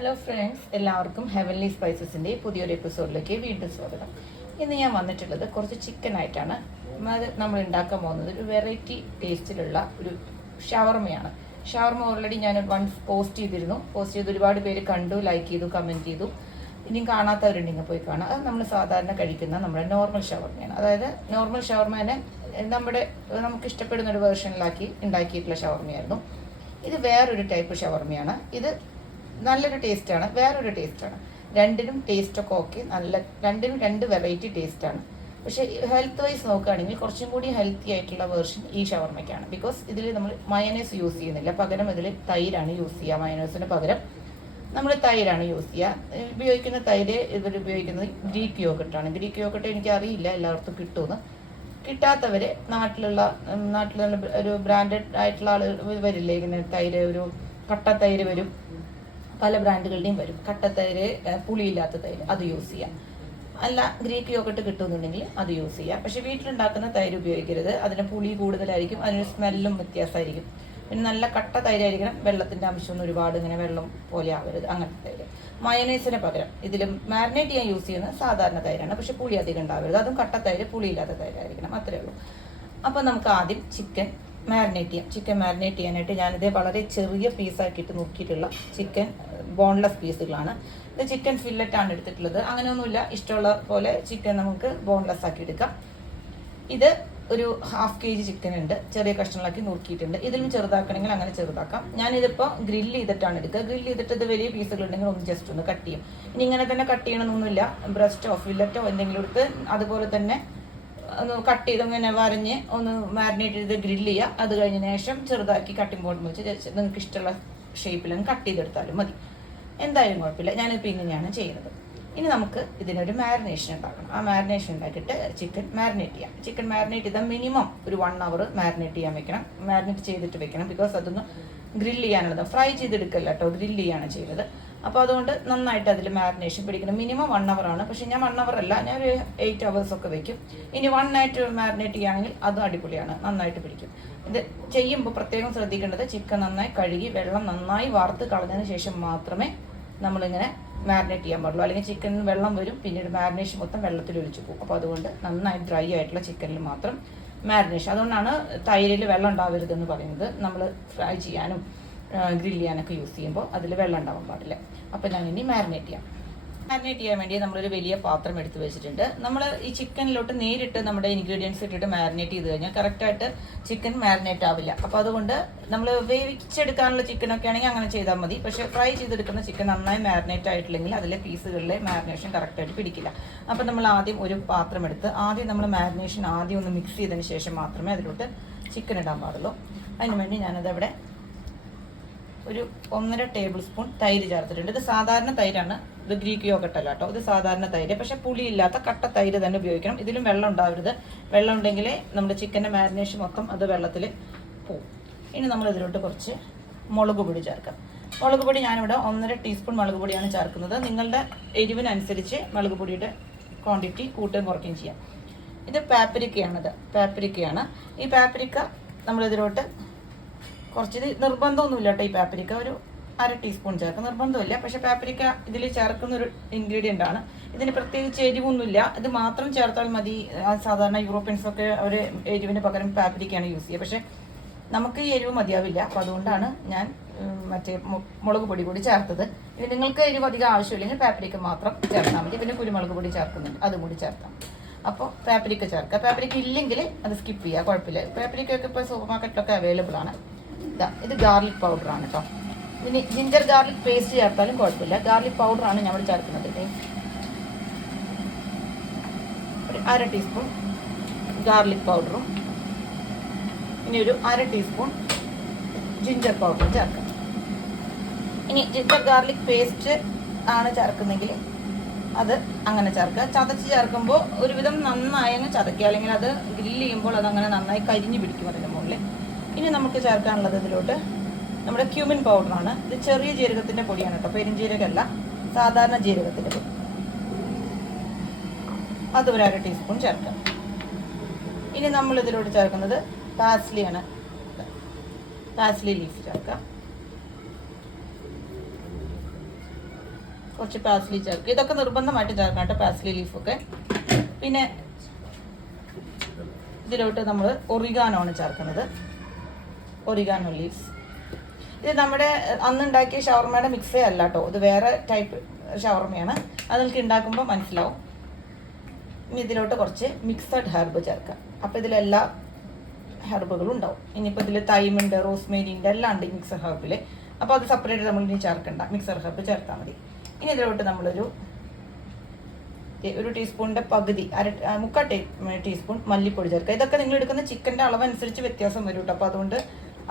Hello friends, എല്ലാവർക്കും heavenly സ്പൈസസിൻ്റെ പുതിയൊരു എപ്പിസോഡിലേക്ക് വീണ്ടും സ്വാഗതം. ഇന്ന് ഞാൻ വന്നിട്ടുള്ളത് കുറച്ച് ചിക്കൻ ആയിട്ടാണ്. അത് നമ്മൾ ഉണ്ടാക്കാൻ പോകുന്നത് ഒരു വെറൈറ്റി ടേസ്റ്റിലുള്ള ഒരു ഷവർമയാണ്. ഷവർമ ഓൾറെഡി ഞാൻ വൺസ് പോസ്റ്റ് ചെയ്ത് ഒരുപാട് പേര് കണ്ടു, ലൈക്ക് ചെയ്തു, കമൻറ്റ് ചെയ്തു. ഇനിയും കാണാത്തവരുണ്ടെങ്കിൽ പോയി കാണാം. അത് നമ്മൾ സാധാരണ കഴിക്കുന്ന നമ്മുടെ നോർമൽ ഷവർമയാണ്. അതായത് നോർമൽ ഷവർമേനെ നമുക്ക് ഇഷ്ടപ്പെടുന്ന ഒരു വേർഷനിലാക്കി ഉണ്ടാക്കിയിട്ടുള്ള ഷവർമയായിരുന്നു. ഇത് വേറൊരു ടൈപ്പ് ഷവർമയാണ്. ഇത് നല്ലൊരു ടേസ്റ്റാണ്, വേറൊരു ടേസ്റ്റാണ്. രണ്ടിനും ടേസ്റ്റൊക്കെ ഓക്കെ, രണ്ടിനും രണ്ട് വെറൈറ്റി ടേസ്റ്റാണ്. പക്ഷേ ഹെൽത്ത് വൈസ് നോക്കുകയാണെങ്കിൽ കുറച്ചും കൂടി ഹെൽത്തി ആയിട്ടുള്ള വേർഷൻ ഈ ഷവർമയ്ക്കാണ്. ബിക്കോസ് ഇതിൽ നമ്മൾ മയനൈസ് യൂസ് ചെയ്യുന്നില്ല, പകരം ഇതിൽ തൈരാണ് യൂസ് ചെയ്യുക. മയനൈസിന് പകരം നമ്മൾ തൈരാണ് യൂസ് ചെയ്യുക. ഉപയോഗിക്കുന്ന തൈര് ഇവർ ഉപയോഗിക്കുന്നത് ഗ്രീക്ക് യോഗട്ടാണ്. ഗ്രീക്ക് യോഗട്ട് എനിക്കറിയില്ല എല്ലായിടത്തും കിട്ടുമെന്ന്. കിട്ടാത്തവർ നാട്ടിലുള്ള ഒരു ബ്രാൻഡഡ് ആയിട്ടുള്ള ആളുകൾ വരില്ലേ, ഇങ്ങനെ തൈര്, ഒരു കട്ട തൈര് വരും, പല ബ്രാൻഡുകളുടെയും വരും. കട്ടത്തൈര്, പുളിയില്ലാത്ത തൈര്, അത് യൂസ് ചെയ്യാം. അല്ല ഗ്രീക്ക് യോഗട്ട് കിട്ടുന്നുണ്ടെങ്കിൽ അത് യൂസ് ചെയ്യാം. പക്ഷെ വീട്ടിലുണ്ടാക്കുന്ന തൈര് ഉപയോഗിക്കരുത്. അതിന് പുളി കൂടുതലായിരിക്കും, അതിന് സ്മെല്ലും വ്യത്യാസമായിരിക്കും. പിന്നെ നല്ല കട്ട തൈരായിരിക്കണം. വെള്ളത്തിൻ്റെ അംശമൊന്നും ഒരുപാട് ഇങ്ങനെ വെള്ളം പോലെ ആവരുത്, അങ്ങനത്തെ തൈര്. മയനൈസിന് പകരം ഇതിൽ മാരിനേറ്റ് ചെയ്യാൻ യൂസ് ചെയ്യുന്നത് സാധാരണ തൈരാണ്, പക്ഷെ പുളി അധികം ഉണ്ടാവരുത്. അതും കട്ട തൈര്, പുളിയില്ലാത്ത തൈരായിരിക്കണം, അത്രയേ ഉള്ളൂ. അപ്പോൾ നമുക്ക് ആദ്യം ചിക്കൻ മാരിനേറ്റ് ചെയ്യാനായിട്ട് ഞാനിത് വളരെ ചെറിയ പീസാക്കിയിട്ട് നോക്കിയിട്ടുള്ള ചിക്കൻ ബോൺലെസ് പീസുകളാണ്. ഇത് ചിക്കൻ ഫില്ലറ്റാണ് എടുത്തിട്ടുള്ളത്. അങ്ങനെയൊന്നുമില്ല, ഇഷ്ടമുള്ള പോലെ ചിക്കൻ നമുക്ക് ബോൺലെസ് ആക്കി എടുക്കാം. ഇത് ഒരു 1/2 kg ചിക്കൻ ഉണ്ട്, ചെറിയ കഷ്ണങ്ങളാക്കി നുറുക്കിയിട്ടുണ്ട്. ഇതിലും ചെറുതാക്കണമെങ്കിൽ അങ്ങനെ ചെറുതാക്കാം. ഞാനിതിപ്പോൾ ഗ്രില്ല് ചെയ്തിട്ടാണ് എടുക്കുക. ഗ്രില്ല് ചെയ്തിട്ട് ഇത് വലിയ പീസുകളുണ്ടെങ്കിൽ ഒന്ന് ജസ്റ്റ് ഒന്ന് കട്ട് ചെയ്യും. ഇനി ഇങ്ങനെ തന്നെ കട്ട് ചെയ്യണമെന്നൊന്നുമില്ല. ബ്രസ്റ്റോ ഫില്ലറ്റോ എന്തെങ്കിലും എടുത്ത് അതുപോലെ തന്നെ ഒന്ന് കട്ട് ചെയ്ത് ഇങ്ങനെ വരഞ്ഞ് ഒന്ന് മാരിനേറ്റ് ചെയ്ത് ഗ്രില്ല് ചെയ്യുക. അത് കഴിഞ്ഞ ശേഷം ചെറുതാക്കി കട്ടിംഗ് ബോർഡ് വെച്ച് നിങ്ങൾക്ക് ഇഷ്ടമുള്ള ഷേപ്പിലൊന്ന് കട്ട് ചെയ്തെടുത്താലും മതി, എന്തായാലും കുഴപ്പമില്ല. ഞാനിപ്പോൾ ഇങ്ങനെയാണ് ചെയ്യുന്നത്. ഇനി നമുക്ക് ഇതിനൊരു മാരിനേഷൻ ഉണ്ടാക്കണം. ആ മാരിനേഷൻ ഉണ്ടാക്കിയിട്ട് ചിക്കൻ മാരിനേറ്റ് ചെയ്യാം. ചിക്കൻ മാരിനേറ്റ് ചെയ്താൽ മിനിമം ഒരു 1 hour മാരിനേറ്റ് ചെയ്യാൻ വെക്കണം. മാരിനേറ്റ് ചെയ്തിട്ട് വെക്കണം. ബിക്കോസ് അതൊന്ന് ഗ്രില്ല് ചെയ്യാനുള്ളത്, ഫ്രൈ ചെയ്തെടുക്കല്ല കേട്ടോ, ഗ്രില്ല് ചെയ്യാണ് ചെയ്യുന്നത്. അപ്പോൾ അതുകൊണ്ട് നന്നായിട്ട് അതിൽ മാരിനേഷൻ പിടിക്കണം. മിനിമം 1 hour ആണ്. പക്ഷേ ഞാൻ 1 hour അല്ല, ഞാനൊരു 8 hours ഒക്കെ വെക്കും. ഇനി 1 night മാരിനേറ്റ് ചെയ്യുകയാണെങ്കിൽ അതും അടിപൊളിയാണ്, നന്നായിട്ട് പിടിക്കും. ഇത് ചെയ്യുമ്പോൾ പ്രത്യേകം ശ്രദ്ധിക്കേണ്ടത്, ചിക്കൻ നന്നായി കഴുകി വെള്ളം നന്നായി വാർത്ത് കളഞ്ഞതിന് ശേഷം മാത്രമേ നമ്മളിങ്ങനെ മാരിനേറ്റ് ചെയ്യാൻ പാടുള്ളൂ. അല്ലെങ്കിൽ ചിക്കനിൽ വെള്ളം വരും, പിന്നീട് മാരിനേഷൻ മൊത്തം വെള്ളത്തിൽ ഒഴിച്ചു പോകും. അപ്പോൾ അതുകൊണ്ട് നന്നായി ഡ്രൈ ആയിട്ടുള്ള ചിക്കനിൽ മാത്രം മാരിനേഷൻ. അതുകൊണ്ടാണ് തൈരിൽ വെള്ളം ഉണ്ടാവരുതെന്ന് പറയുന്നത്. നമ്മൾ ഫ്രൈ ചെയ്യാനും ഗ്രില്ല് ചെയ്യാനൊക്കെ യൂസ് ചെയ്യുമ്പോൾ അതിൽ വെള്ളം ഉണ്ടാവാൻ പാടില്ല. അപ്പോൾ ഞാൻ ഇനി മാരിനേറ്റ് ചെയ്യാൻ വേണ്ടി നമ്മളൊരു വലിയ പാത്രം എടുത്ത് വെച്ചിട്ടുണ്ട്. നമ്മൾ ഈ ചിക്കനിലോട്ട് നേരിട്ട് നമ്മുടെ ഇൻഗ്രീഡിയൻസ് ഇട്ടിട്ട് മാരിനേറ്റ് ചെയ്ത് കഴിഞ്ഞാൽ കറക്റ്റായിട്ട് ചിക്കൻ മാരിനേറ്റ് ആവില്ല. അപ്പോൾ അതുകൊണ്ട് നമ്മൾ വേവിച്ചെടുക്കാനുള്ള ചിക്കനൊക്കെ ആണെങ്കിൽ അങ്ങനെ ചെയ്താൽ മതി. പക്ഷേ ഫ്രൈ ചെയ്തെടുക്കുന്ന ചിക്കൻ നന്നായി മാരിനേറ്റ് ആയിട്ടില്ലെങ്കിൽ അതിലെ പീസുകളിലെ മാരിനേഷൻ കറക്റ്റായിട്ട് പിടിക്കില്ല. അപ്പോൾ നമ്മൾ ആദ്യം ഒരു പാത്രം എടുത്ത് നമ്മൾ മാരിനേഷൻ ആദ്യം ഒന്ന് മിക്സ് ചെയ്തതിന് ശേഷം മാത്രമേ അതിലോട്ട് ചിക്കൻ ഇടാൻ പാടുള്ളൂ. അതിന് വേണ്ടി ഞാനതവിടെ ഒരു 1.5 tablespoon തൈര് ചേർത്തിട്ടുണ്ട്. ഇത് സാധാരണ തൈരാണ്, ഇത് ഗ്രീക്ക് യോഗട്ടല്ല കേട്ടോ, ഇത് സാധാരണ തൈര്. പക്ഷെ പുളിയില്ലാത്ത കട്ട തൈര് തന്നെ ഉപയോഗിക്കണം. ഇതിലും വെള്ളം ഉണ്ടാവരുത്. വെള്ളം ഉണ്ടെങ്കിൽ നമ്മുടെ ചിക്കൻ്റെ മാരിനേഷൻ മൊത്തം അത് വെള്ളത്തിൽ പോവും. ഇനി നമ്മൾ ഇതിലോട്ട് കുറച്ച് മുളക് പൊടി ചേർക്കാം. മുളക് പൊടി ഞാനിവിടെ 1.5 teaspoon മുളക് പൊടിയാണ് ചേർക്കുന്നത്. നിങ്ങളുടെ എരിവിനനുസരിച്ച് മുളക് പൊടിയുടെ ക്വാണ്ടിറ്റി കൂട്ടുകയും കുറയ്ക്കുകയും ചെയ്യാം. ഇത് പാപ്രിക്കയാണ്. ഈ പാപ്രിക്ക നമ്മളിതിലോട്ട് കുറച്ച്, നിർബന്ധമൊന്നുമില്ല കേട്ടോ. ഈ പാപ്രിക്ക ഒരു 1/2 teaspoon ചേർക്കുക, നിർബന്ധമില്ല. പക്ഷേ പാപ്രിക്ക ഇതിൽ ചേർക്കുന്ന ഒരു ഇൻഗ്രീഡിയൻ്റ് ആണ്. ഇതിന് പ്രത്യേകിച്ച് എരിവൊന്നുമില്ല, ഇത് മാത്രം ചേർത്താൽ മതി. സാധാരണ യൂറോപ്യൻസൊക്കെ അവർ എരിവിന് പകരം പാപ്രിക്കയാണ് യൂസ് ചെയ്യുക. പക്ഷേ നമുക്ക് ഈ എരിവ് മതിയാവില്ല. അപ്പോൾ അതുകൊണ്ടാണ് ഞാൻ മറ്റേ മുളക് പൊടി കൂടി ചേർത്തത്. ഇനി നിങ്ങൾക്ക് എരിവ് അധികം ആവശ്യമില്ലെങ്കിൽ പാപ്രിക്ക മാത്രം ചേർത്താൽ മതി. പിന്നെ കുരുമുളക് പൊടി ചേർക്കുന്നുണ്ട്, അതും കൂടി ചേർത്താൽ മതി. അപ്പോൾ പാപ്രിക്ക ചേർക്കുക. പാപ്രിക്ക ഇല്ലെങ്കിൽ അത് സ്കിപ്പ് ചെയ്യുക, കുഴപ്പമില്ല. പാപ്രിക്കയൊക്കെ ഇപ്പോൾ സൂപ്പർ മാർക്കറ്റിലൊക്കെ അവൈലബിൾ ആണ്. ഇത് ഗാർലിക് പൗഡറാണ് കേട്ടോ. ഇനി ജിഞ്ചർ ഗാർലിക് പേസ്റ്റ് ചേർത്താലും കുഴപ്പമില്ല. ഗാർലിക് പൗഡറാണ് നമ്മൾ ചേർക്കുന്നത്. ഒരു 1/2 teaspoon ഗാർലിക് പൗഡറും ഇനി ഒരു 1/2 teaspoon ജിഞ്ചർ പൗഡറും ചേർക്കാം. ഇനി ജിഞ്ചർ ഗാർലിക് പേസ്റ്റ് ആണ് ചേർക്കുന്നെങ്കിൽ അത് അങ്ങനെ ചേർക്കുക. ചതച്ച് ചേർക്കുമ്പോൾ ഒരുവിധം നന്നായി അങ്ങ് ചതക്കുക, അല്ലെങ്കിൽ അത് ഗ്രില്ല് ചെയ്യുമ്പോൾ അതങ്ങനെ നന്നായി കരിഞ്ഞു പിടിക്കും അതിൻ്റെ മുകളിൽ. ഇനി നമുക്ക് ചേർക്കാനുള്ളത് ഇതിലോട്ട് നമ്മുടെ ക്യൂമിൻ പൗഡറാണ്. ഇത് ചെറിയ ജീരകത്തിൻ്റെ പൊടിയാണ് കേട്ടോ, പെരുംജീരകമല്ല, സാധാരണ ജീരകത്തിൻ്റെ പൊടി. അത് ഒരു 1/2 teaspoon ചേർക്കാം. ഇനി നമ്മൾ ഇതിലോട്ട് ചേർക്കുന്നത് പാസ്ലിയാണ്. പാസ്ലി ലീഫ് ചേർക്കാം. കുറച്ച് പാസ്ലി ചേർക്കുക. ഇതൊക്കെ നിർബന്ധമായിട്ട് ചേർക്കാം കേട്ടോ, പാസ്ലി ലീഫൊക്കെ. പിന്നെ ഇതിലോട്ട് നമ്മൾ ഒറിഗാനോ ആണ് ചേർക്കുന്നത്, ഒറിഗാനോ ലീവ്സ്. ഇത് നമ്മുടെ അന്നുണ്ടാക്കിയ ഷവർമയുടെ മിക്സേ അല്ല കേട്ടോ, ഇത് വേറെ ടൈപ്പ് ഷവർമയാണ്. അത് നിങ്ങൾക്ക് ഉണ്ടാക്കുമ്പോൾ മനസ്സിലാവും. ഇനി ഇതിലോട്ട് കുറച്ച് മിക്സഡ് ഹെർബ് ചേർക്കാം. അപ്പോൾ ഇതിലെല്ലാ ഹെർബുകളും ഉണ്ടാവും. ഇനിയിപ്പോൾ ഇതിൽ തൈമുണ്ട്, റോസ്മേരി ഉണ്ട്, എല്ലാം ഉണ്ട് മിക്സഡ് ഹെർബിൽ. അപ്പോൾ അത് സെപ്പറേറ്റ് നമ്മൾ ഇനി ചേർക്കണ്ട, മിക്സഡ് ഹെർബ് ചേർത്താൽ മതി. ഇനി ഇതിലോട്ട് നമ്മളൊരു ടീസ്പൂണിൻ്റെ പകുതി, മുക്കാൽ ടീസ്പൂൺ മല്ലിപ്പൊടി ചേർക്കുക. ഇതൊക്കെ നിങ്ങൾ എടുക്കുന്ന ചിക്കൻ്റെ അളവനുസരിച്ച് വ്യത്യാസം വരും കേട്ടോ. അപ്പോൾ അതുകൊണ്ട്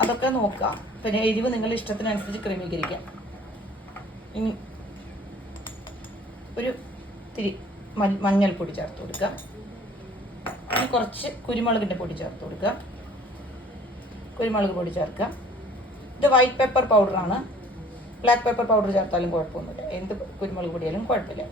അതൊക്കെ നോക്കുക. പിന്നെ എരിവ് നിങ്ങളുടെ ഇഷ്ടത്തിനനുസരിച്ച് ക്രമീകരിക്കാം. ഇനി ഒരു തിരി മഞ്ഞൾപ്പൊടി ചേർത്ത് കൊടുക്കുക. ഇനി കുറച്ച് കുരുമുളകിൻ്റെ പൊടി ചേർത്ത് കൊടുക്കുക. കുരുമുളക് പൊടി ചേർക്കുക. ഇത് വൈറ്റ് പെപ്പർ പൗഡറാണ്. ബ്ലാക്ക് പെപ്പർ പൗഡർ ചേർത്താലും കുഴപ്പമൊന്നുമില്ല, എന്ത് കുരുമുളക് പൊടിയാലും കുഴപ്പമില്ല.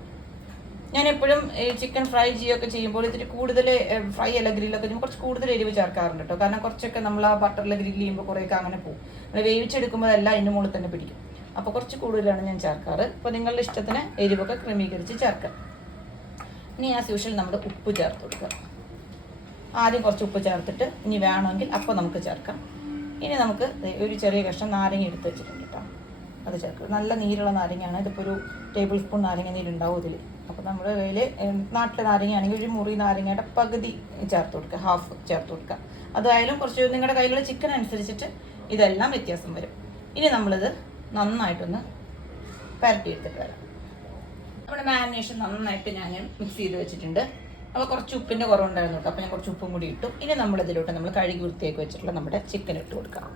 ഞാൻ എപ്പോഴും ചിക്കൻ ഫ്രൈ ചെയ്യുകയൊക്കെ ചെയ്യുമ്പോൾ ഇതിൽ കൂടുതൽ ഫ്രൈ അല്ല ഗ്രില്ലൊക്കെ ചെയ്യുമ്പോൾ കുറച്ച് കൂടുതൽ എരിവ് ചേർക്കാറുണ്ട് കേട്ടോ. കാരണം കുറച്ചൊക്കെ നമ്മൾ ആ ബട്ടറിൽ ഗ്രില്ല് ചെയ്യുമ്പോൾ കുറേയൊക്കെ അങ്ങനെ പോകും. നമ്മൾ വേവിച്ചെടുക്കുമ്പോൾ എല്ലാം അതിൻ്റെ മുകളിൽ തന്നെ പിടിക്കും. അപ്പോൾ കുറച്ച് കൂടുതലാണ് ഞാൻ ചേർക്കാറ്. അപ്പോൾ നിങ്ങളുടെ ഇഷ്ടത്തിന് എരിവൊക്കെ ക്രമീകരിച്ച് ചേർക്കാം. ഇനി ആസ് യൂഷ്വൽ നമ്മൾ ഉപ്പ് ചേർത്ത് കൊടുക്കുക. ആദ്യം കുറച്ച് ഉപ്പ് ചേർത്തിട്ട് ഇനി വേണമെങ്കിൽ അപ്പോൾ നമുക്ക് ചേർക്കാം. ഇനി നമുക്ക് ഒരു ചെറിയ കഷ്ണം നാരങ്ങ എടുത്ത് വെച്ചിട്ടുണ്ട് കേട്ടോ, അത് ചേർക്കുക. നല്ല നീരുള്ള നാരങ്ങയാണ്. ഇതിപ്പോൾ ഒരു ടേബിൾ സ്പൂൺ നാരങ്ങ നീരുണ്ടാവും ഇതിൽ. അപ്പോൾ നമ്മുടെ കയ്യിൽ നാട്ടിലെ നാരങ്ങയാണെങ്കിൽ ഒരു മുറി നാരങ്ങയുടെ പകുതി ചേർത്ത് കൊടുക്കുക, ഹാഫ് ചേർത്ത് കൊടുക്കുക. അതായാലും കുറച്ച് നിങ്ങളുടെ കയ്യിലുള്ള ചിക്കൻ അനുസരിച്ചിട്ട് ഇതെല്ലാം വ്യത്യാസം വരും. ഇനി നമ്മളിത് നന്നായിട്ടൊന്ന് പരട്ടിയെടുത്തിട്ട് വരാം. നമ്മുടെ മാരിനേഷൻ നന്നായിട്ട് ഞാൻ മിക്സ് ചെയ്ത് വെച്ചിട്ടുണ്ട്. അപ്പോൾ കുറച്ച് ഉപ്പിൻ്റെ കുറവുണ്ടായിരുന്നു കേട്ടോ, അപ്പോൾ ഞാൻ കുറച്ച് ഉപ്പും കൂടി ഇട്ടു. ഇനി നമ്മളിതിലോട്ട് നമ്മൾ കഴുകി വൃത്തിയാക്കി വെച്ചിട്ടുള്ള നമ്മുടെ ചിക്കൻ ഇട്ട് കൊടുക്കാം.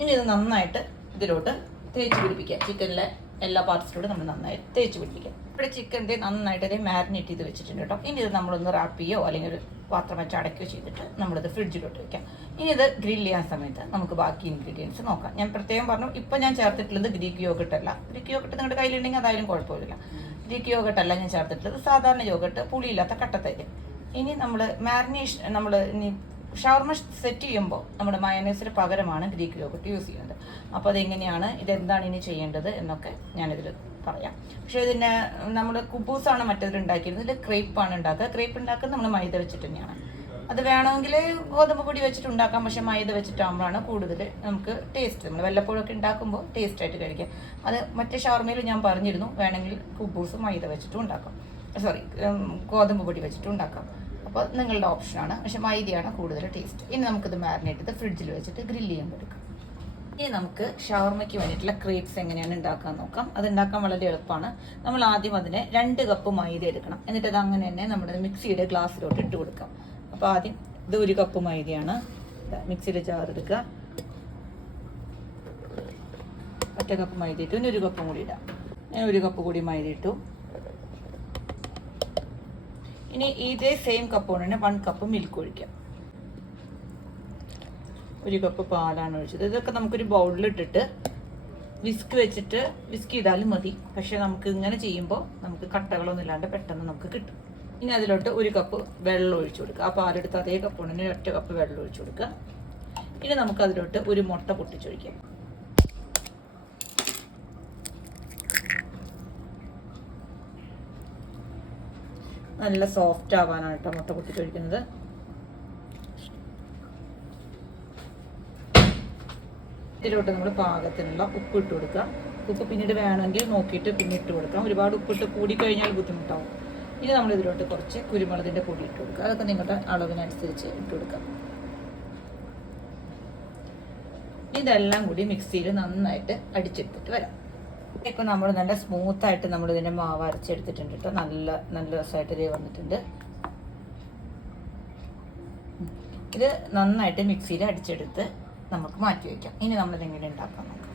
ഇനി ഇത് നന്നായിട്ട് ഇതിലോട്ട് തേച്ച് പിടിപ്പിക്കുക. ചിക്കനിലെ എല്ലാ പാർട്സിലൂടെ നമ്മൾ നന്നായി തേച്ച് പിടിപ്പിക്കാം. ഇവിടെ ചിക്കൻ്റെ നന്നായിട്ട് ഇത് മാരിനേറ്റ് ചെയ്ത് വെച്ചിട്ടുണ്ട് കേട്ടോ. ഇനി ഇത് നമ്മളൊന്ന് റാപ്പ് ചെയ്യുകയോ അല്ലെങ്കിൽ ഒരു പാത്രം വെച്ച് അടയ്ക്കുകയോ ചെയ്തിട്ട് നമ്മളിത് ഫ്രിഡ്ജിലോട്ട് വയ്ക്കാം. ഇനി ഇത് ഗ്രില്ല് ചെയ്യാൻ സമയത്ത് നമുക്ക് ബാക്കി ഇൻഗ്രീഡിയൻസ് നോക്കാം. ഞാൻ പ്രത്യേകം പറഞ്ഞു, ഇപ്പം ഞാൻ ചേർത്തിട്ടുള്ളത് ഗ്രീക്ക് യോഗട്ട് അല്ല. ഗ്രീക്ക് യോഗട്ട് നിങ്ങളുടെ കയ്യിലുണ്ടെങ്കിൽ അതായാലും കുഴപ്പമില്ല. ഗ്രീക്ക് യോഗട്ട് അല്ല ഞാൻ ചേർത്തിട്ടുള്ളത്, സാധാരണ യോഗട്ട്, പുളിയില്ലാത്ത കട്ടത്തൈര്. ഇനി നമ്മൾ മാരിനേഷൻ നമ്മൾ ഇനി ഷവർമ സെറ്റ് ചെയ്യുമ്പോൾ നമ്മുടെ മയണൈസിന് പകരമാണ് ഗ്രീക്ക് യോഗട്ട് യൂസ് ചെയ്യുന്നത്. അപ്പോൾ അതെങ്ങനെയാണ്, ഇതെന്താണ് ഇനി ചെയ്യേണ്ടത് എന്നൊക്കെ ഞാനിതിൽ പറയാം. പക്ഷേ ഇതിന് നമ്മൾ കുബൂസാണ് മറ്റേതിൽ ഉണ്ടാക്കിയിരുന്നത്, ഇതിൽ ക്രേപ്പാണ് ഉണ്ടാക്കുക. ക്രേപ്പ് ഉണ്ടാക്കുന്നത് നമ്മൾ മൈദ വെച്ചിട്ട് തന്നെയാണ്. അത് വേണമെങ്കിൽ ഗോതമ്പ് പൊടി വെച്ചിട്ട് ഉണ്ടാക്കാം, പക്ഷേ മൈദ വെച്ചിട്ടാകുമ്പോഴാണ് കൂടുതൽ നമുക്ക് ടേസ്റ്റ്. നമ്മൾ വല്ലപ്പോഴൊക്കെ ഉണ്ടാക്കുമ്പോൾ ടേസ്റ്റായിട്ട് കഴിക്കാം. അത് മറ്റേ ഷവർമയിൽ ഞാൻ പറഞ്ഞിരുന്നു, വേണമെങ്കിൽ കുബൂസ് മൈദ വെച്ചിട്ടും ഉണ്ടാക്കാം, ഗോതമ്പ് പൊടി വെച്ചിട്ടും ഉണ്ടാക്കാം. അപ്പോൾ നിങ്ങളുടെ ഓപ്ഷനാണ്, പക്ഷെ മൈദയാണ് കൂടുതൽ ടേസ്റ്റ്. ഇനി നമുക്കിത് മാരിനേറ്റ് ചെയ്ത് ഫ്രിഡ്ജിൽ വെച്ചിട്ട് ഗ്രില്ല് ചെയ്യാൻ എടുക്കാം. ഇനി നമുക്ക് ഷവർമയ്ക്ക് വേണ്ടിയിട്ടുള്ള ക്രേപ്സ് എങ്ങനെയാണ് ഉണ്ടാക്കാൻ നോക്കാം. അത് ഉണ്ടാക്കാൻ വളരെ എളുപ്പമാണ്. നമ്മൾ ആദ്യം അതിന് 2 കപ്പ് മൈദ എടുക്കണം. എന്നിട്ട് അത് അങ്ങനെ തന്നെ നമ്മുടെ മിക്സിയുടെ ഗ്ലാസ്സിലോട്ട് ഇട്ട് കൊടുക്കാം. അപ്പോൾ ആദ്യം ഇത് 1 കപ്പ് മൈദയാണ്. മിക്സിയുടെ ജാർ എടുക്കുക, ഒറ്റ കപ്പ് മൈദ ഇട്ടു. ഇനി 1 കപ്പും കൂടി ഇടാം. ഞാൻ 1 കപ്പ് കൂടി മൈദ ഇട്ടു. ഇനി ഇതേ സെയിം കപ്പ് കൊണ്ട് തന്നെ 1 കപ്പ് മിൽക്ക് ഒഴിക്കാം. 1 കപ്പ് പാലാണ് ഒഴിച്ചത്. ഇതൊക്കെ നമുക്കൊരു ബൗളിലിട്ടിട്ട് വിസ്ക് വെച്ചിട്ട് വിസ്ക് ചെയ്താലും മതി. പക്ഷേ നമുക്ക് ഇങ്ങനെ ചെയ്യുമ്പോൾ നമുക്ക് കട്ടകളൊന്നും ഇല്ലാണ്ട് പെട്ടെന്ന് നമുക്ക് കിട്ടും. ഇനി അതിലോട്ട് 1 കപ്പ് വെള്ളം ഒഴിച്ചു കൊടുക്കുക. ആ പാലെടുത്ത് അതേ കപ്പ് കൊണ്ട് തന്നെ 1 കപ്പ് വെള്ളം ഒഴിച്ചു കൊടുക്കുക. ഇനി നമുക്ക് അതിലോട്ട് 1 മുട്ട പൊട്ടിച്ചൊഴിക്കാം. നല്ല സോഫ്റ്റ് ആവാനാണ് കേട്ടോ മുട്ട പൊട്ടിച്ചൊഴിക്കുന്നത്. ഇതിലോട്ട് നമ്മൾ പാകത്തിനുള്ള ഉപ്പ് ഇട്ട് കൊടുക്കുക. ഉപ്പ് പിന്നീട് വേണമെങ്കിൽ നോക്കിയിട്ട് പിന്നെ ഇട്ട് കൊടുക്കാം. ഒരുപാട് ഉപ്പിട്ട് കൂടിക്കഴിഞ്ഞാൽ ബുദ്ധിമുട്ടാവും. ഇനി നമ്മൾ ഇതിലോട്ട് കുറച്ച് കുരുമുളകിൻ്റെ പൊടി ഇട്ട് കൊടുക്കുക. അതൊക്കെ നിങ്ങളുടെ അളവിനനുസരിച്ച് ഇട്ട് കൊടുക്കാം. ഇതെല്ലാം കൂടി മിക്സിയിൽ നന്നായിട്ട് അടിച്ചെടുത്തിട്ട് വരാം. ഇപ്പോൾ നമ്മൾ നല്ല സ്മൂത്തായിട്ട് നമ്മൾ ഇതിൻ്റെ മാവ് അരച്ചെടുത്തിട്ടുണ്ട് കേട്ടോ. നല്ല രസമായിട്ട് ഇത് വന്നിട്ടുണ്ട്. ഇത് നന്നായിട്ട് മിക്സിയിൽ അടിച്ചെടുത്ത് നമുക്ക് മാറ്റി വയ്ക്കാം. ഇനി നമ്മളിതെങ്ങനെ ഉണ്ടാക്കാൻ നോക്കാം.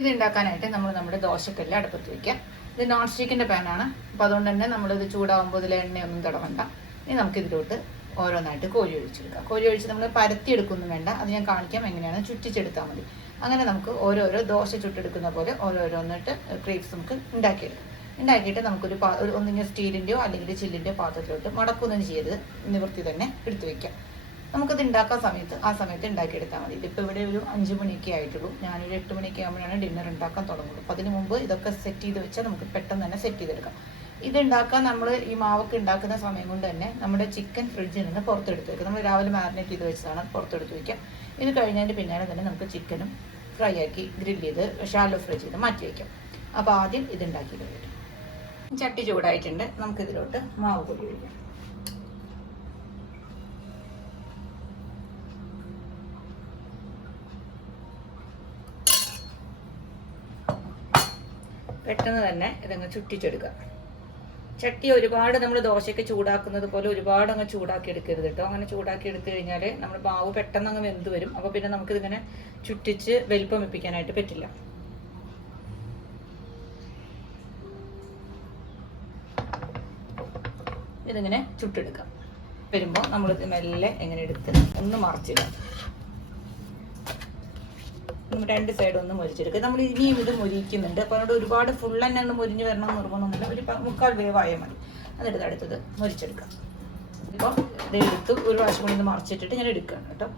ഇത് ഉണ്ടാക്കാനായിട്ട് നമ്മൾ നമ്മുടെ ദോശക്കല്ല് അടുപ്പത്ത് വയ്ക്കാം. ഇത് നോൺ സ്റ്റിക്കിൻ്റെ പാനാണ്. അപ്പോൾ അതുകൊണ്ട് തന്നെ നമ്മളിത് ചൂടാകുമ്പോൾ ഇതിൽ എണ്ണയൊന്നും തടവണ്ട. ഇനി നമുക്കിതിലോട്ട് ഓരോന്നായിട്ട് കോരി ഒഴിച്ചെടുക്കാം. കോരി ഒഴിച്ച് നമ്മൾ പരത്തിയെടുക്കൊന്നും വേണ്ട, അത് ഞാൻ കാണിക്കാം എങ്ങനെയാണ്. ചുറ്റിച്ചെടുത്താൽ മതി. അങ്ങനെ നമുക്ക് ഓരോരോ ദോശ ചുട്ടെടുക്കുന്ന പോലെ ഓരോന്നിട്ട് ക്രേപ്സ് നമുക്ക് ഉണ്ടാക്കിയിട്ട് നമുക്കൊരു ഒന്നിങ്ങനെ സ്റ്റീലിൻ്റെയോ അല്ലെങ്കിൽ ചില്ലിൻ്റെയോ പാത്രത്തിലോട്ട് മടക്കൊന്നും ചെയ്ത് നിവൃത്തി തന്നെ എടുത്തു വയ്ക്കാം. നമുക്കത് ഉണ്ടാക്കാൻ ആ സമയത്ത് ഉണ്ടാക്കിയെടുത്താൽ മതി. ഇതിപ്പോൾ ഇവിടെ ഒരു 5 മണിയൊക്കെ ആയിട്ടുള്ളൂ. ഞാനൊരു 8 മണിയൊക്കെ ആകുമ്പോഴാണ് ഡിന്നർ ഉണ്ടാക്കാൻ തുടങ്ങുള്ളൂ. അപ്പോൾ അതിന് മുമ്പ് ഇതൊക്കെ സെറ്റ് ചെയ്ത് വെച്ചാൽ നമുക്ക് പെട്ടെന്ന് തന്നെ സെറ്റ് ചെയ്തെടുക്കാം. ഇത് ഉണ്ടാക്കാൻ നമ്മൾ ഈ മാവൊക്കെ ഉണ്ടാക്കുന്ന സമയം കൊണ്ട് തന്നെ നമ്മുടെ ചിക്കൻ ഫ്രിഡ്ജിൽ നിന്ന് പുറത്തെടുത്ത് വയ്ക്കുക. നമ്മൾ രാവിലെ മാരിനേറ്റ് ചെയ്ത് വെച്ചതാണ്, പുറത്തെടുത്ത് വയ്ക്കുക. ഇത് കഴിഞ്ഞതിൻ്റെ പിന്നാലെ തന്നെ നമുക്ക് ചിക്കനും ഫ്രൈ ആക്കി ഗ്രിൽ ചെയ്ത് ഷാലോ ഫ്രൈ ചെയ്ത് മാറ്റി വയ്ക്കാം. അപ്പോൾ ആദ്യം ഇത് ഉണ്ടാക്കി കഴിയും. ചട്ടി ചൂടായിട്ടുണ്ട്. നമുക്കിതിലോട്ട് മാവ് പൊടി ഒഴിക്കാം. പെട്ടെന്ന് തന്നെ ഇതങ്ങ് ചുറ്റിച്ചെടുക്കുക. ചട്ടി ഒരുപാട് നമ്മൾ ദോശയ്ക്ക് ചൂടാക്കുന്നത് പോലെ ഒരുപാട് അങ്ങ് ചൂടാക്കി എടുക്കരുത് കേട്ടോ. അങ്ങനെ ചൂടാക്കി എടുത്തു കഴിഞ്ഞാൽ നമ്മൾ മാവ് പെട്ടെന്ന് അങ്ങ് വെന്ത് വരും. അപ്പോൾ പിന്നെ നമുക്കിതിങ്ങനെ ചുറ്റിച്ച് വലിപ്പം വെപ്പിക്കാനായിട്ട് പറ്റില്ല. ഇതിങ്ങനെ ചുട്ടെടുക്കാം. വരുമ്പോൾ നമ്മളിത് മെല്ലെ എങ്ങനെ എടുത്ത് ഒന്ന് മറിച്ചിടാം. 2 സൈഡ് ഒന്ന് മൊരിച്ചെടുക്കുക. നമ്മൾ ഇനിയും ഇത് മൊരിക്കുന്നുണ്ട്. അപ്പോൾ അതുകൊണ്ട് ഒരുപാട് ഫുൾ തന്നെ ഒന്ന് മൊരിഞ്ഞ് വരണം എന്ന് നിർബന്ധമൊന്നുമില്ല. ഒരു 3/4 വേവായാൽ മതി. അതെടുത്ത് അടുത്തത് മൊരിച്ചെടുക്കാം. ഇപ്പോൾ ഇത് എടുത്ത് ഒരു പ്രാവശ്യം കൂടി ഒന്ന് മറിച്ചിട്ടിട്ട് ഞാൻ എടുക്കുകയാണ് കേട്ടോ.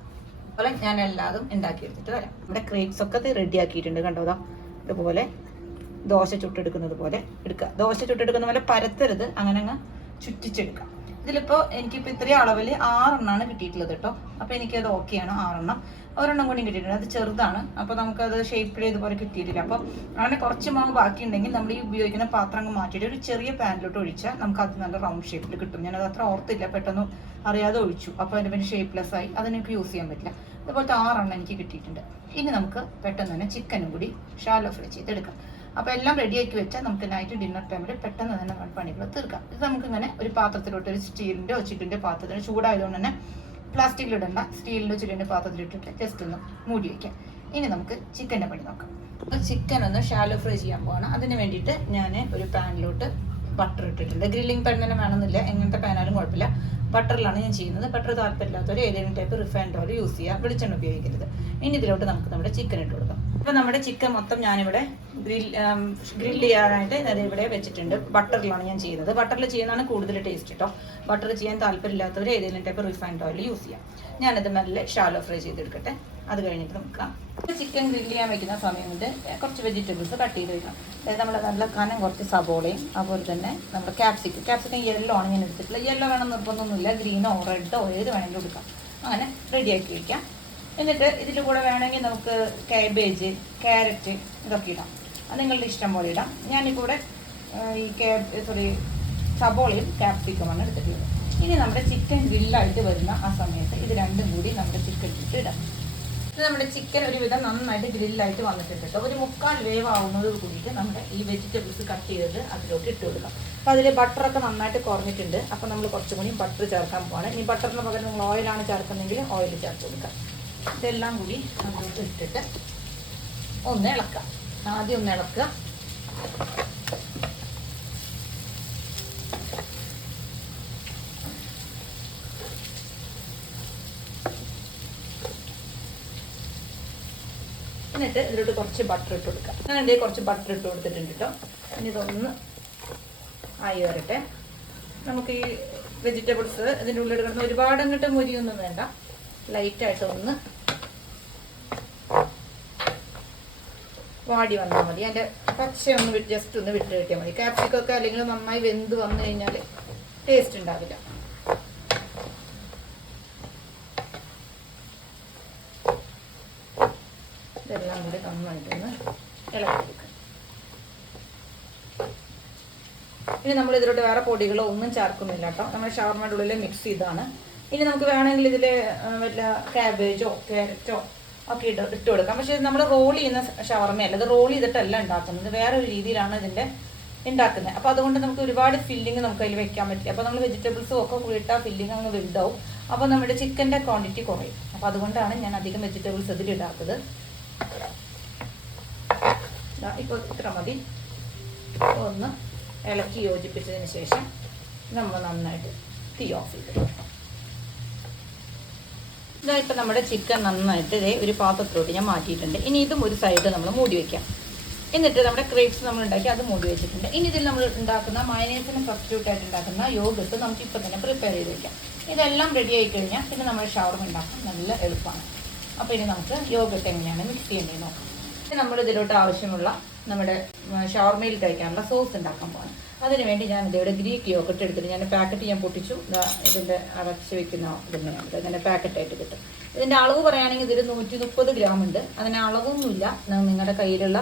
അതുപോലെ ഞാൻ എല്ലാതും ഉണ്ടാക്കിയെടുത്തിട്ട് വരാം. നമ്മുടെ ക്രേപ്സ് ഒക്കെ റെഡി ആക്കിയിട്ടുണ്ട്. കണ്ടോതാ, ഇതുപോലെ ദോശ ചുട്ടെടുക്കുന്നത് പോലെ എടുക്കുക. ദോശ ചുട്ടെടുക്കുന്ന പോലെ പരത്തരുത്, അങ്ങനെ അങ്ങ് ചുറ്റിച്ചെടുക്കാം. ഇതിലിപ്പോൾ എനിക്കിപ്പോൾ ഇത്രയും അളവിൽ 6 എണ്ണമാണ് കിട്ടിയിട്ടുള്ളത് കേട്ടോ. അപ്പോൾ എനിക്കത് ഓക്കെയാണ്. 6 എണ്ണം. ഒരെണ്ണം കൂടി കിട്ടിയിട്ടുണ്ട്. അത് ചെറുതാണ്, അപ്പോൾ നമുക്കത് ഷേപ്പിൽ ഇതുപോലെ കിട്ടിയിട്ടില്ല. അപ്പോൾ അങ്ങനെ കുറച്ച് മാവ് ബാക്കി ഉണ്ടെങ്കിൽ നമ്മൾ ഈ ഉപയോഗിക്കുന്ന പാത്രം അങ്ങ് മാറ്റിയിട്ട് ഒരു ചെറിയ പാനിലോട്ട് ഒഴിച്ചാൽ നമുക്ക് അത് നല്ല റൗണ്ട് ഷേപ്പിൽ കിട്ടും. ഞാനത് അത്ര ഓർത്തില്ല, പെട്ടെന്ന് അറിയാതെ ഒഴിച്ചു. അപ്പോൾ അതിൻ്റെ പിന്നെ ഷേപ്പ്ലെസ് ആയി, അതെനിക്ക് യൂസ് ചെയ്യാൻ പറ്റില്ല. അതുപോലത്തെ 6 എണ്ണം എനിക്ക് കിട്ടിയിട്ടുണ്ട്. ഇനി നമുക്ക് പെട്ടെന്ന് തന്നെ ചിക്കനും കൂടി ഷാലോ ഫ്രൈ ചെയ്തെടുക്കാം. അപ്പോൾ എല്ലാം റെഡിയാക്കി വെച്ചാൽ നമുക്ക് നൈറ്റ് ഡിന്നർ ടൈമിൽ പെട്ടെന്ന് തന്നെ പണികൾ തീർക്കാം. ഇത് നമുക്കിങ്ങനെ ഒരു പാത്രത്തിലോട്ട്, ഒരു സ്റ്റീലിൻ്റെ ചില്ലിൻ്റെ പാത്രത്തിന് ചൂടായതുകൊണ്ട് തന്നെ പ്ലാസ്റ്റിക്കിലിടണ്ട, സ്റ്റീലിൻ്റെ ചില്ലിൻ്റെ പാത്രത്തിലിട്ടിട്ട് ജസ്റ്റ് ഒന്ന് മൂടി വയ്ക്കാം. ഇനി നമുക്ക് ചിക്കൻ്റെ പണി നോക്കാം. ചിക്കൻ ഒന്ന് ഷാലോ ഫ്രൈ ചെയ്യാൻ പോവാണ്. അതിന് വേണ്ടിയിട്ട് ഞാൻ ഒരു പാനിലോട്ട് ബട്ടർ ഇട്ടിട്ടുണ്ട്. ഗ്രില്ലിംഗ് പാൻ തന്നെ വേണമെന്നില്ല, എങ്ങനത്തെ പാനാലും കുഴപ്പമില്ല. ബട്ടറിലാണ് ഞാൻ ചെയ്യുന്നത്. ബട്ടർ താല്പര്യമില്ലാത്തവർ ഏതെങ്കിലും ടൈപ്പ് റിഫൈൻഡ് ഓയിൽ യൂസ് ചെയ്യുക, വെളിച്ചെണ്ണ ഉപയോഗിക്കരുത്. ഇനി ഇതിലോട്ട് നമുക്ക് നമ്മുടെ ചിക്കൻ ഇട്ട് കൊടുക്കാം. അപ്പോൾ നമ്മുടെ ചിക്കൻ മൊത്തം ഞാനിവിടെ ഗ്രില്ല് ചെയ്യാനായിട്ട് ഇവിടെ വെച്ചിട്ടുണ്ട്. ബട്ടറിലാണ് ഞാൻ ചെയ്യുന്നത്. ബട്ടറിൽ ചെയ്യുന്നതാണ് കൂടുതൽ ടേസ്റ്റ് കേട്ടോ. ബട്ടർ ചെയ്യാൻ താല്പര്യമില്ലാത്തവർ ഏതെങ്കിലും ടൈപ്പ് റിഫൈൻഡ് ഓയിൽ യൂസ് ചെയ്യാം. ഞാനത് മെല്ലെ ഷാലോ ഫ്രൈ ചെയ്തെടുക്കട്ടെ. അത് കഴിഞ്ഞിട്ട് നമുക്ക് ചിക്കൻ ഗ്രില്ല് ചെയ്യാൻ വെക്കുന്ന സമയം കൊണ്ട് കുറച്ച് വെജിറ്റബിൾസ് കട്ട് ചെയ്ത് വെക്കണം. അതായത് നമ്മൾ നല്ല കനം കുറച്ച് സബോളയും അതുപോലെ തന്നെ നമ്മുടെ ക്യാപ്സിക്കം യെല്ലോ ആണ് ഞാൻ എടുത്തിട്ടുള്ളത്. യെല്ലോ വേണം നിർബന്ധമൊന്നുമില്ല, ഗ്രീനോ റെഡോ ഏത് വേണമെങ്കിലും എടുക്കാം. അങ്ങനെ റെഡിയാക്കി വയ്ക്കാം. എന്നിട്ട് ഇതിൻ്റെ കൂടെ വേണമെങ്കിൽ നമുക്ക് കാബേജ്, ക്യാരറ്റ് ഇതൊക്കെ ഇടാം. അത് നിങ്ങളുടെ ഇഷ്ടം പോലെ ഇടാം. ഞാനിപ്പോൾ ഇവിടെ ഈ സബോളയും ക്യാപ്സിക്കമാണ് എടുത്തിട്ടുള്ളത്. ഇനി നമ്മുടെ ചിക്കൻ ഗ്രില്ലായിട്ട് വരുന്ന ആ സമയത്ത് ഇത് രണ്ടും കൂടി നമ്മുടെ ചിക്കൻ ഇട്ട് ഇടാം. ഇത് നമ്മുടെ ചിക്കൻ ഒരുവിധം നന്നായിട്ട് ഗ്രില്ലായിട്ട് വന്നിട്ടുണ്ട് കേട്ടോ. ഒരു 3/4 വേവ് ആവുന്നത് കൂടിയിട്ട് നമ്മുടെ ഈ വെജിറ്റബിൾസ് കട്ട് ചെയ്തത് അതിലോട്ട് ഇട്ട് കൊടുക്കാം. അപ്പോൾ അതിൽ ബട്ടറൊക്കെ നന്നായിട്ട് കുറഞ്ഞിട്ടുണ്ട്. അപ്പോൾ നമ്മൾ കുറച്ചും കൂടി ബട്ടർ ചേർക്കാൻ പോവാണ്. ഇനി ബട്ടറിന് പകരം നിങ്ങൾ ഓയിലാണ് ചേർക്കുന്നതെങ്കിൽ ഓയിൽ ചേർത്ത് കൊടുക്കാം. ഇതെല്ലാം കൂടി അതിലോട്ട് ഇട്ടിട്ട് ഒന്ന് ഇളക്കാം. ആദ്യം ഒന്ന് ഇളക്കുക. എന്നിട്ട് ഇതിലോട്ട് കുറച്ച് ബട്ടർ ഇട്ട് കൊടുക്കാം. ഞാൻ എൻ്റെ കുറച്ച് ബട്ടർ ഇട്ട് കൊടുത്തിട്ടുണ്ട് കേട്ടോ. ഇനി ഇതൊന്ന് ആയി വരട്ടെ. നമുക്ക് ഈ വെജിറ്റബിൾസ് ഇതിൻ്റെ ഉള്ളിൽ കിടന്ന് ഒരുപാട് അങ്ങോട്ട് മുരിയൊന്നും വേണ്ട, ലൈറ്റായിട്ട് ഒന്ന് വാടി വന്നാൽ മതി. അതിൻ്റെ പച്ച ഒന്ന് ജസ്റ്റ് ഒന്ന് വിട്ട് കിട്ടിയാൽ മതി. ക്യാപ്സിക്കൊക്കെ അല്ലെങ്കിൽ നന്നായി വെന്ത് വന്നു കഴിഞ്ഞാൽ ടേസ്റ്റ് ഉണ്ടാവില്ല. ഇതെല്ലാം കൂടി നന്നായിട്ടൊന്ന് ഇളക്കി കൊടുക്കുക. ഇനി നമ്മൾ ഇതിലോട്ട് വേറെ പൊടികളോ ഒന്നും ചേർക്കുന്നില്ല കേട്ടോ. നമ്മൾ ഷവർമ്മയുടെ ഉള്ളിൽ മിക്സ് ചെയ്താണ്. ഇനി നമുക്ക് വേണമെങ്കിൽ ഇതിൽ വല്ല ക്യാബേജോ ക്യാരറ്റോ ഒക്കെ ഇട്ട് കൊടുക്കാം. പക്ഷേ നമ്മൾ റോൾ ചെയ്യുന്ന ഷവർമ്മയല്ല, ഇത് റോൾ ചെയ്തിട്ടല്ല ഉണ്ടാക്കുന്നത്, വേറെ ഒരു രീതിയിലാണ് ഇതിൻ്റെ ഉണ്ടാക്കുന്നത്. അപ്പോൾ അതുകൊണ്ട് നമുക്ക് ഒരുപാട് ഫില്ലിങ് നമുക്ക് അതിൽ വെക്കാൻ പറ്റില്ല. അപ്പോൾ നമ്മൾ വെജിറ്റബിൾസും ഒക്കെ കൂടിയിട്ടാൽ ഫില്ലിങ് അങ്ങ് വലുതാവും. അപ്പോൾ നമ്മുടെ ചിക്കൻ്റെ ക്വാണ്ടിറ്റി കുറയും. അപ്പോൾ അതുകൊണ്ടാണ് ഞാൻ അധികം വെജിറ്റബിൾസ് ഇതിലിടാത്തത്. ഇപ്പോൾ ഇത്ര മതി. ഒന്ന് ഇളക്കി യോജിപ്പിച്ചതിന് ശേഷം നമ്മൾ നന്നായിട്ട് തീ ഓഫ് ചെയ്ത് ഇപ്പം നമ്മുടെ ചിക്കൻ നന്നായിട്ട് ഒരു പാത്രത്തിലോട്ട് ഞാൻ മാറ്റിയിട്ടുണ്ട്. ഇനി ഇതും ഒരു സൈഡ് നമ്മൾ മൂടി വയ്ക്കാം. എന്നിട്ട് നമ്മുടെ ക്രേപ്സ് നമ്മൾ ഉണ്ടാക്കി അത് മൂടി വെച്ചിട്ടുണ്ട്. ഇനി ഇതിൽ നമ്മൾ ഉണ്ടാക്കുന്ന മയനൈസിന് സബ്സ്റ്റിറ്റ്യൂട്ട് ആയിട്ട് ഉണ്ടാക്കുന്ന യോഗട്ട് നമുക്ക് ഇപ്പോൾ തന്നെ പ്രിപ്പയർ ചെയ്ത് വയ്ക്കാം. ഇതെല്ലാം റെഡി ആയി കഴിഞ്ഞാൽ പിന്നെ നമ്മൾ ഷവർമ ഉണ്ടാക്കാൻ നല്ല എളുപ്പമാണ്. അപ്പോൾ ഇനി നമുക്ക് യോഗട്ട് എങ്ങനെയാണ് മിക്സ് ചെയ്യേണ്ടത് നോക്കാം. നമ്മൾ ഇതിലോട്ട് ആവശ്യമുള്ള നമ്മുടെ ഷവർമയിൽ കഴിക്കാനുള്ള സോസ് ഉണ്ടാക്കാൻ പോകണം. അതിനുവേണ്ടി ഞാൻ ഇതിവിടെ ഗ്രീക്ക് യോഗട്ട് എടുത്തിട്ട് ഞാൻ പാക്കറ്റ് ഞാൻ പൊട്ടിച്ചു. ഇതിൻ്റെ അടച്ച് വെക്കുന്ന ഇതെങ്ങനെയാണ് ഇങ്ങനെ പാക്കറ്റായിട്ട് കിട്ടും. ഇതിൻ്റെ അളവ് പറയുകയാണെങ്കിൽ ഇതിൽ 130 ഗ്രാം ഉണ്ട്. അതിന് അളവൊന്നുമില്ല, നിങ്ങളുടെ കയ്യിലുള്ള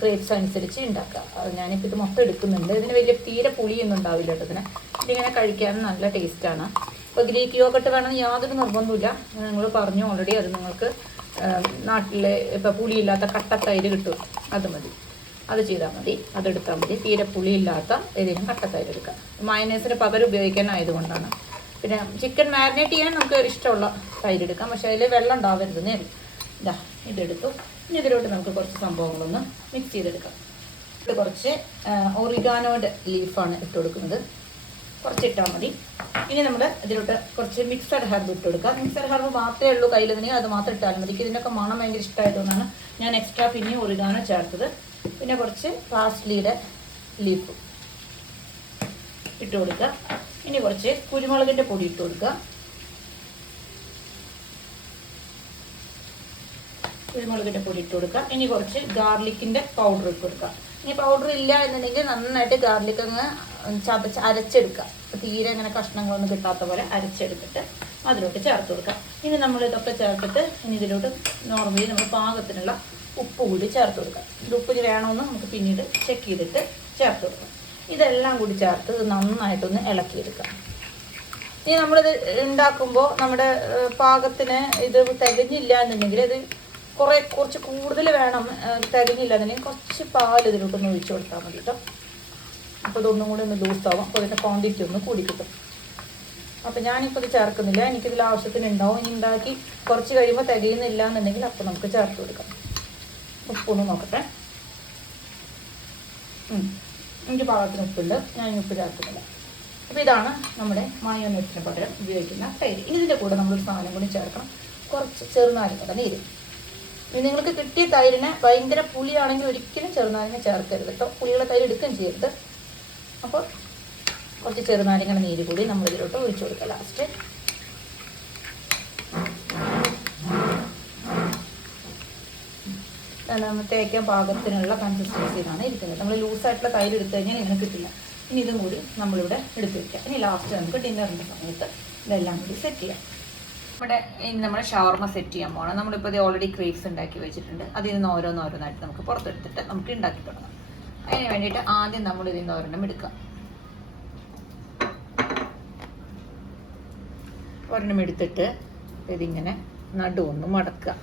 ക്രേപ്സ് അനുസരിച്ച് ഉണ്ടാക്കുക. ഞാനിപ്പോൾ ഇത് മൊത്തം എടുക്കുന്നുണ്ട്. ഇതിന് വലിയ തീരെ പുളിയൊന്നും ഉണ്ടാവില്ല കേട്ടോ. ഇതിങ്ങനെ കഴിക്കാൻ നല്ല ടേസ്റ്റാണ്. ഇപ്പോൾ ഗ്രീക്ക് യോഗട്ട് വേണമെന്ന് യാതൊരു നിർബന്ധമില്ല. നിങ്ങൾ പറഞ്ഞു ഓൾറെഡി. അത് നിങ്ങൾക്ക് നാട്ടിൽ ഇപ്പോൾ പുളിയില്ലാത്ത കട്ടത്തൈര് കിട്ടും, അത് മതി, അത് ചെയ്താൽ മതി, അതെടുത്താൽ മതി. തീരെ പുളിയില്ലാത്ത ഏതെങ്കിലും കട്ടത്തൈര് എടുക്കാം. മയനൈസിന് പകരം ഉപയോഗിക്കാനായതുകൊണ്ടാണ്. പിന്നെ ചിക്കൻ മാരിനേറ്റ് ചെയ്യാൻ നമുക്ക് ഇഷ്ടമുള്ള തൈര് എടുക്കാം, പക്ഷേ അതിൽ വെള്ളം ഉണ്ടാവരുതെന്നേ ഉള്ളൂ. ഇതാ ഇതെടുത്തു. ഇനി ഇതിലോട്ട് നമുക്ക് കുറച്ച് സംഭവങ്ങളൊന്ന് മിക്സ് ചെയ്തെടുക്കാം. ഇത് കുറച്ച് ഒറിഗാനോയുടെ ലീഫാണ് ഇട്ട് കൊടുക്കുന്നത്, കുറച്ച് ഇട്ടാൽ മതി. ഇനി നമ്മൾ ഇതിലോട്ട് കുറച്ച് മിക്സഡ് ഹെർബ് ഇട്ട് കൊടുക്കുക. മിക്സഡ് ഹെർബ് മാത്രമേ ഉള്ളൂ കയ്യിലെങ്കിൽ അത് മാത്രം ഇട്ടാലും മതി. ഇതിനൊക്കെ മണം ഭയങ്കര ഇഷ്ടമായതുകൊണ്ടാണ് ഞാൻ എക്സ്ട്രാ പിന്നെയും ഒറിഗാനോ ചേർത്തത്. പിന്നെ കുറച്ച് പാസ്ലിയുടെ ലീഫ് ഇട്ട് കൊടുക്കുക. ഇനി കുറച്ച് കുരുമുളകിൻ്റെ പൊടി ഇട്ട് കൊടുക്കുക. കുരുമുളകിൻ്റെ പൊടി ഇട്ട് കൊടുക്കുക. ഇനി കുറച്ച് ഗാർലിക്കിൻ്റെ പൗഡർ ഇട്ട് കൊടുക്കുക. ഇനി പൗഡർ ഇല്ല എന്നുണ്ടെങ്കിൽ നന്നായിട്ട് ഗാർലിക് അങ്ങ് അരച്ചെടുക്കുക. തീരെ അങ്ങനെ കഷ്ണങ്ങളൊന്നും കിട്ടാത്ത പോലെ അരച്ചെടുത്തിട്ട് അതിലോട്ട് ചേർത്ത് കൊടുക്കുക. ഇനി നമ്മൾ ഇതൊക്കെ ചേർത്തിട്ട് ഇനി ഇതിലോട്ട് നോർമലി നമ്മൾ പാകത്തിനുള്ള ഉപ്പ് കൂടി ചേർത്ത് കൊടുക്കുക. ഇത് ഉപ്പ് വേണമെന്ന് നമുക്ക് പിന്നീട് ചെക്ക് ചെയ്തിട്ട് ചേർത്ത് കൊടുക്കാം. ഇതെല്ലാം കൂടി ചേർത്ത് നന്നായിട്ടൊന്ന് ഇളക്കിയെടുക്കാം. ഇനി നമ്മളിത് ഉണ്ടാക്കുമ്പോൾ നമ്മുടെ പാകത്തിന് ഇത് തികഞ്ഞില്ല എന്നുണ്ടെങ്കിൽ ഇത് കുറച്ച് കൂടുതൽ വേണം. തികഞ്ഞില്ല എന്നുണ്ടെങ്കിൽ കുറച്ച് പാൽ ഇതിലോട്ടൊന്ന് ഒഴിച്ചു കൊടുത്താൽ മതി കേട്ടോ. അപ്പോൾ ഇതൊന്നും കൂടി ഒന്ന് ലൂസാവും. അപ്പോൾ ഇതിൻ്റെ ക്വാണ്ടിറ്റി ഒന്ന് കൂടി കിട്ടും. അപ്പോൾ ഞാനിപ്പോൾ ഇത് ചേർക്കുന്നില്ല, എനിക്കിതിൽ ആവശ്യത്തിന് ഉണ്ടാവും. ഇനി ഉണ്ടാക്കി കുറച്ച് കഴിയുമ്പോൾ തികയുന്നില്ല എന്നുണ്ടെങ്കിൽ അപ്പോൾ നമുക്ക് ചേർത്ത് കൊടുക്കാം. ഉപ്പൊന്ന് നോക്കട്ടെ. എനിക്ക് പാകത്തിന് ഉപ്പുണ്ട്, ഞാൻ ഉപ്പ് ചേർക്കുന്നില്ല. അപ്പോൾ ഇതാണ് നമ്മുടെ മയോണൈസിന് പകരം ഉപയോഗിക്കുന്ന തൈര്. ഇതിൻ്റെ കൂടെ നമ്മളൊരു സാധനം കൂടി ചേർക്കണം, കുറച്ച് ചെറുനാരങ്ങയുടെ നീര്. ഇനി നിങ്ങൾക്ക് കിട്ടിയ തൈരിന് ഭയങ്കര പുളിയാണെങ്കിൽ ഒരിക്കലും ചെറുനാരങ്ങ ചേർക്കരുത് കേട്ടോ. പുളിയുള്ള തൈര് എടുക്കുകയും ചെയ്യരുത്. അപ്പോൾ കുറച്ച് ചെറുനാരങ്ങയുടെ നീര് കൂടി നമ്മൾ ഇതിലോട്ട് ഒഴിച്ചു കൊടുക്കുക ലാസ്റ്റ്. നമ്മൾ തേക്കാൻ പാകത്തിനുള്ള കൺസിസ്റ്റൻസിയിലാണ് ഇരിക്കുന്നത്. നമ്മൾ ലൂസായിട്ടുള്ള തൈര് എടുത്തു കഴിഞ്ഞാൽ ഇങ്ങനെ കിട്ടില്ല. ഇനി ഇതും കൂടി നമ്മളിവിടെ എടുത്ത് വയ്ക്കാം. ഇനി ലാസ്റ്റ് നമുക്ക് ഡിന്നറിൻ്റെ സമയത്ത് ഇതെല്ലാം കൂടി സെറ്റ് ചെയ്യാം. ഇനി നമ്മൾ ഷവർമ സെറ്റ് ചെയ്യാൻ പോകണം. നമ്മളിപ്പോൾ ഇത് ഓൾറെഡി ക്രേപ്സ് ഉണ്ടാക്കി വെച്ചിട്ടുണ്ട്. അതിൽ നിന്ന് ഓരോന്നോരോന്നായിട്ട് നമുക്ക് പുറത്തെടുത്തിട്ട് നമുക്ക് ഉണ്ടാക്കി തുടങ്ങാം. അതിന് വേണ്ടിയിട്ട് ആദ്യം നമ്മൾ ഇതിൽ നിന്ന് ഒരെണ്ണം എടുക്കാം. ഒരെണ്ണം എടുത്തിട്ട് ഇതിങ്ങനെ നടുവൊന്ന് മടക്കുക.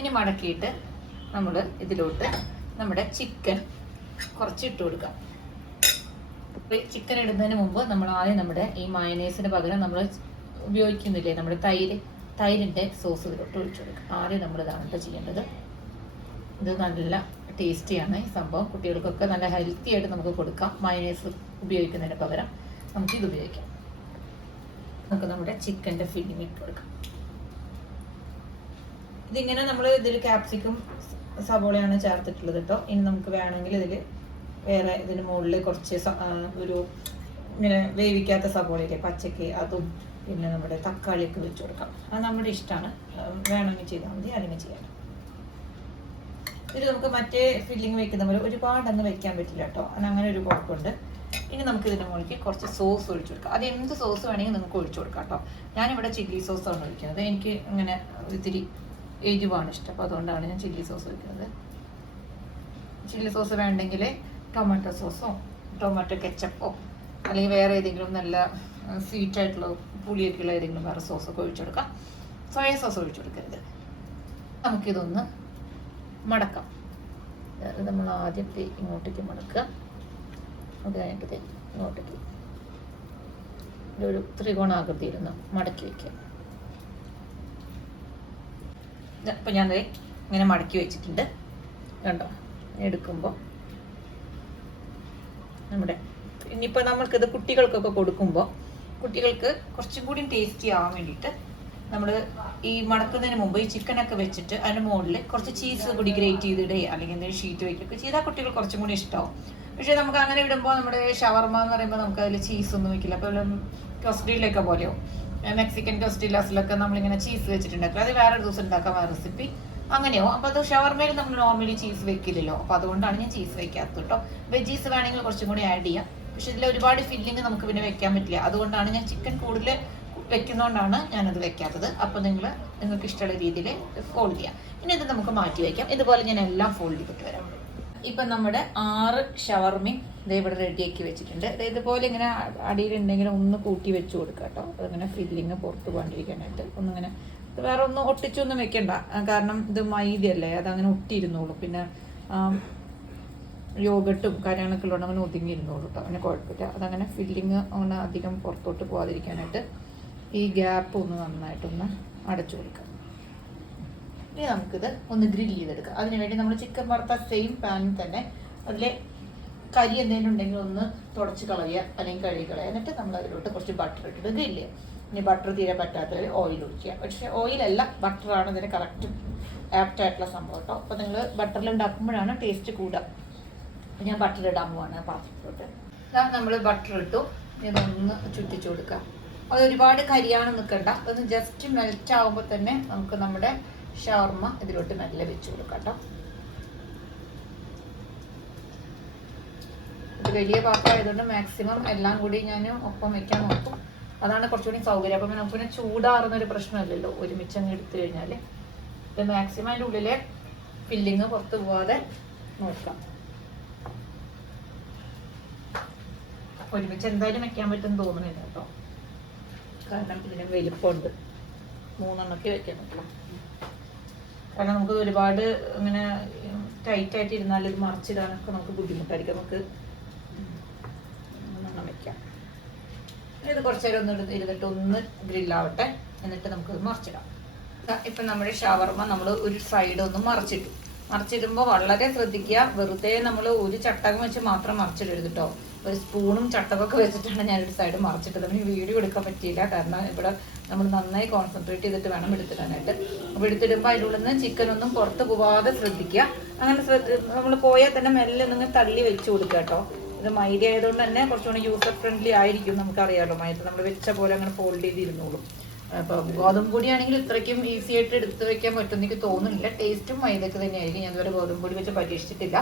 ഇനി മടക്കിയിട്ട് നമ്മൾ ഇതിലോട്ട് നമ്മുടെ ചിക്കൻ കുറച്ച് ഇട്ട് കൊടുക്കാം. ചിക്കൻ ഇടുന്നതിന് മുമ്പ് നമ്മൾ ആദ്യം നമ്മുടെ ഈ മയനൈസിന് പകരം നമ്മൾ ഉപയോഗിക്കുന്നില്ലേ നമ്മുടെ തൈരിൻ്റെ സോസ് ഇതിലോട്ട് ഒഴിച്ചു കൊടുക്കുക. ആദ്യം നമ്മൾ ഇതാണ് കേട്ടോ ചെയ്യേണ്ടത്. ഇത് നല്ല ടേസ്റ്റിയാണ് ഈ സംഭവം. കുട്ടികൾക്കൊക്കെ നല്ല ഹെൽത്തി ആയിട്ട് നമുക്ക് കൊടുക്കാം. മയനൈസ് ഉപയോഗിക്കുന്നതിന് പകരം നമുക്കിത് ഉപയോഗിക്കാം. നമുക്ക് നമ്മുടെ ചിക്കൻ്റെ ഫില്ലിങ് ഇട്ട് കൊടുക്കാം. ഇതിങ്ങനെ നമ്മൾ ഇതിൽ ക്യാപ്സിക്കും സവോളയാണ് ചേർത്തിട്ടുള്ളത് കേട്ടോ. ഇനി നമുക്ക് വേണമെങ്കിൽ ഇതിൽ വേറെ ഇതിന് മുകളിൽ കുറച്ച് ഒരു ഇങ്ങനെ വേവിക്കാത്ത സവോളയില്ലേ പച്ചക്ക്, അതും പിന്നെ നമ്മുടെ തക്കാളിയൊക്കെ വെച്ച് കൊടുക്കാം. അത് നമ്മുടെ ഇഷ്ടമാണ്, വേണമെങ്കിൽ ചെയ്താൽ മതി, അല്ലെങ്കിൽ ചെയ്യാം. ഇത് നമുക്ക് മറ്റേ ഫില്ലിങ് വെക്കുന്ന പോലെ ഒരുപാടൊന്നും വെക്കാൻ പറ്റില്ല കേട്ടോ. അങ്ങനെ ഒരു കുഴപ്പമുണ്ട്. ഇനി നമുക്ക് ഇതിൻ്റെ മുകളിലേക്ക് കുറച്ച് സോസ് ഒഴിച്ചു കൊടുക്കാം. അത് എന്ത് സോസ് വേണമെങ്കിൽ നിങ്ങൾക്ക് ഒഴിച്ചു കൊടുക്കാം കേട്ടോ. ഞാനിവിടെ ചില്ലി സോസാണ് ഒഴിക്കുന്നത്. എനിക്ക് ഇങ്ങനെ ഇത്തിരി എരിവാണ് ഇഷ്ടം, അപ്പോൾ അതുകൊണ്ടാണ് ഞാൻ ചില്ലി സോസ് ഒഴിക്കുന്നത്. ചില്ലി സോസ് വേണ്ടെങ്കിൽ ടൊമാറ്റോ സോസോ ടൊമാറ്റോ കെച്ചപ്പോ അല്ലെങ്കിൽ വേറെ ഏതെങ്കിലും നല്ല സ്വീറ്റായിട്ടുള്ള പുളിയൊക്കെയുള്ള ഏതെങ്കിലും വേറെ സോസൊക്കെ ഒഴിച്ചെടുക്കാം. സോയ സോസ് ഒഴിച്ചു കൊടുക്കരുത്. നമുക്കിതൊന്ന് മടക്കാം. നമ്മൾ ആദ്യം ഇങ്ങോട്ടേക്ക് മടക്കുക. അത് കഴിഞ്ഞിട്ട് ഇങ്ങോട്ടേക്ക് ഒരു ത്രികോണാകൃതിയിലൊന്ന് മടക്കി വയ്ക്കുക. ഇപ്പം ഞാൻ ഇങ്ങനെ മടക്കി വെച്ചിട്ടുണ്ട് കണ്ടോ. എടുക്കുമ്പോൾ നമ്മുടെ ഇനിയിപ്പോൾ നമ്മൾക്കിത് കുട്ടികൾക്കൊക്കെ കൊടുക്കുമ്പോൾ കുട്ടികൾക്ക് കുറച്ചും കൂടി ടേസ്റ്റി ആവാൻ വേണ്ടിയിട്ട് നമ്മൾ ഈ മടക്കുന്നതിന് മുമ്പ് ഈ ചിക്കനൊക്കെ വെച്ചിട്ട് അതിൻ്റെ മുകളിൽ കുറച്ച് ചീസ് കൂടി ഗ്രേറ്റ് ചെയ്തിടുകയോ അല്ലെങ്കിൽ എന്തെങ്കിലും ഷീറ്റ് വയ്ക്കുകയൊക്കെ ചെയ്താൽ കുട്ടികൾ കുറച്ചും കൂടി ഇഷ്ടമാവും. പക്ഷേ നമുക്ക് അങ്ങനെ ഇടുമ്പോൾ നമ്മുടെ ഷവർമ എന്ന് പറയുമ്പോൾ നമുക്ക് അതിൽ ചീസൊന്നും വെക്കില്ല. അപ്പോൾ ടൊസ്റ്റീലൊക്കെ പോലെയോ മെക്സിക്കൻ ടൊസ്റ്റീലാസിലൊക്കെ നമ്മളിങ്ങനെ ചീസ് വെച്ചിട്ടുണ്ടാക്കുക. അത് വേറൊരു ദിവസം ഉണ്ടാക്കാൻ വേറെ റെസിപ്പി അങ്ങനെയോ. അപ്പോൾ അത് ഷവർമയിൽ നമ്മൾ നോർമലി ചീസ് വെക്കില്ലല്ലോ. അപ്പോൾ അതുകൊണ്ടാണ് ഞാൻ ചീസ് വെക്കാത്തത് കേട്ടോ. വെജീസ് വേണമെങ്കിൽ കുറച്ചും കൂടി ആഡ് ചെയ്യാം. പക്ഷെ ഇതിൽ ഒരുപാട് ഫില്ലിങ് നമുക്ക് പിന്നെ വെക്കാൻ പറ്റില്ല. അതുകൊണ്ടാണ് ഞാൻ ചിക്കൻ കൂടുതൽ വെക്കുന്നതുകൊണ്ടാണ് ഞാനത് വെക്കാത്തത്. അപ്പോൾ നിങ്ങൾക്ക് ഇഷ്ടമുള്ള രീതിയിൽ ഫോൾഡ് ചെയ്യാം. ഇനി ഇത് നമുക്ക് മാറ്റി വയ്ക്കാം. ഇതുപോലെ ഞാൻ എല്ലാം ഫോൾഡ് ചെയ്തിട്ട് വരാം. ഇപ്പം നമ്മുടെ 6 ഷവർമയും ഇവിടെ റെഡിയാക്കി വെച്ചിട്ടുണ്ട്. ഇതുപോലെ ഇങ്ങനെ അടിയിലുണ്ടെങ്കിൽ ഒന്ന് കൂട്ടി വെച്ച് കൊടുക്കുക കേട്ടോ. അതിങ്ങനെ ഫില്ലിങ് പുറത്ത് പോകാണ്ടിരിക്കാനായിട്ട് ഒന്നിങ്ങനെ വേറെ ഒന്നും ഒട്ടിച്ചൊന്നും വെക്കണ്ട. കാരണം ഇത് മൈദയല്ലേ, അതങ്ങനെ ഒട്ടിയിരുന്നോളൂ. പിന്നെ യോഗട്ടും കാര്യങ്ങളൊക്കെ ഉള്ളതുകൊണ്ട് അങ്ങനെ ഒതുങ്ങിയിരുന്നോളൂ കേട്ടോ. അങ്ങനെ കുഴപ്പമില്ല. അതങ്ങനെ ഫില്ലിങ് അങ്ങനെ അധികം പുറത്തോട്ട് പോകാതിരിക്കാനായിട്ട് ഈ ഗ്യാപ്പ് ഒന്ന് നന്നായിട്ടൊന്ന് അടച്ചു കൊടുക്കാം. ഇനി നമുക്കിത് ഒന്ന് ഗ്രില്ല് ചെയ്തെടുക്കാം. അതിനുവേണ്ടി നമ്മൾ ചിക്കൻ വറുത്ത സെയിം പാനിൽ തന്നെ അതിൽ കരി എന്തെങ്കിലും ഉണ്ടെങ്കിൽ ഒന്ന് തുടച്ച് കളയുക അല്ലെങ്കിൽ കഴുകി കളയുക. എന്നിട്ട് നമ്മൾ അതിലോട്ട് കുറച്ച് ബട്ടർ ഇട്ടിട്ട് ഗ്രില്ല് ചെയ്യുക. ഇനി ബട്ടർ തീരെ പറ്റാത്തവർ ഓയിൽ ഒഴിക്കുക. പക്ഷേ ഓയിലല്ല, ബട്ടറാണ് ഇതിന് കറക്റ്റ് ആപ്റ്റായിട്ടുള്ള സംഭവം കേട്ടോ. അപ്പോൾ നിങ്ങൾ ബട്ടറിൽ ഉണ്ടാക്കുമ്പോഴാണ് ടേസ്റ്റ് കൂടുക. ഞാൻ ബട്ടർ ഇടാൻ പോവാണ് പാത്രത്തിലോട്ട്. നമ്മൾ ബട്ടർ ഇട്ടു. ഇതൊന്ന് ചുറ്റിച്ചു കൊടുക്കുക. അത് ഒരുപാട് കരിയാണ് നിൽക്കണ്ട. അതൊന്ന് ജസ്റ്റ് മെൽറ്റ് ആകുമ്പോൾ തന്നെ നമുക്ക് നമ്മുടെ ഷവർമ ഇതിലോട്ട് മെല്ലെ വെച്ച് കൊടുക്കാം കേട്ടോ. ഇത് വലിയ പാത്രം ആയതുകൊണ്ട് മാക്സിമം എല്ലാം കൂടി ഞാൻ ഒപ്പം വെക്കാൻ നോക്കും. അതാണ് കുറച്ചുകൂടി സൗകര്യം. അപ്പം നമുക്ക് പിന്നെ ചൂടാറുന്നൊരു പ്രശ്നമില്ലല്ലോ ഒരുമിച്ച് അങ്ങ് എടുത്തു കഴിഞ്ഞാൽ. ഇത് മാക്സിമം അതിൻ്റെ ഉള്ളിലെ ഫില്ലിങ് പുറത്ത് പോവാതെ നോക്കാം. ഒരുമിച്ച് എന്തായാലും വെക്കാൻ പറ്റുമെന്ന് തോന്നുന്നില്ല കേട്ടോ. കാരണം ഇതിന് വലിപ്പമുണ്ട്. 3 എണ്ണമൊക്കെ വെക്കാൻ പറ്റില്ല. കാരണം നമുക്ക് ഒരുപാട് ഇങ്ങനെ ടൈറ്റായിട്ട് ഇരുന്നാൽ ഇത് മറിച്ചിടാനൊക്കെ നമുക്ക് ബുദ്ധിമുട്ടായിരിക്കും. നമുക്ക് 3 എണ്ണം വെക്കാം. ഇത് കുറച്ച് നേരം ഒന്ന് ഇരുന്നിട്ട് ഒന്ന് ഗ്രില്ലാവട്ടെ. എന്നിട്ട് നമുക്കത് മറിച്ചിടാം. ഇപ്പം നമ്മുടെ ഷവർമ നമ്മൾ ഒരു സൈഡ് ഒന്ന് മറിച്ചിട്ടു. മറിച്ചിടുമ്പോൾ വളരെ ശ്രദ്ധിക്കുക. വെറുതെ നമ്മൾ ഒരു ചട്ടകം വെച്ച് മാത്രം മറിച്ചിടരുത് കേട്ടോ. ഒരു സ്പൂണും ചട്ടകമൊക്കെ വെച്ചിട്ടാണ് ഞാനൊരു സൈഡ് മറിച്ചിട്ടത്. നമുക്ക് വീഡിയോ എടുക്കാൻ പറ്റിയില്ല. കാരണം ഇവിടെ നമ്മൾ നന്നായി കോൺസെൻട്രേറ്റ് ചെയ്തിട്ട് വേണം എടുത്തിടാനായിട്ട്. അപ്പോൾ എടുത്തിടുമ്പോൾ അതിൻ്റെ ഉള്ളിൽ നിന്ന് ചിക്കൻ ഒന്നും പുറത്ത് പോവാതെ ശ്രദ്ധിക്കുക. അങ്ങനെ നമ്മൾ പോയാൽ തന്നെ മെല്ലെ നിങ്ങൾ തള്ളി വെച്ച് കൊടുക്കുക കേട്ടോ. ഇത് മൈദ ആയതുകൊണ്ട് തന്നെ കുറച്ചുകൂടി യൂസർ ഫ്രണ്ട്ലി ആയിരിക്കും. നമുക്കറിയാമല്ലോ മൈദ നമ്മൾ വെച്ച പോലെ അങ്ങനെ ഫോൾഡ് ചെയ്തിരുന്നോളും. അപ്പോൾ ഗോതമ്പ് പൊടിയാണെങ്കിൽ ഇത്രയ്ക്കും ഈസി ആയിട്ട് എടുത്ത് വെക്കാൻ പറ്റുമെന്ന് എനിക്ക് തോന്നുന്നില്ല. ടേസ്റ്റും മൈദക്ക് തന്നെയായിരിക്കും. ഞാൻ ഇതുവരെ ഗോതമ്പ് പൊടി വെച്ച് പരീക്ഷിച്ചിട്ടില്ല.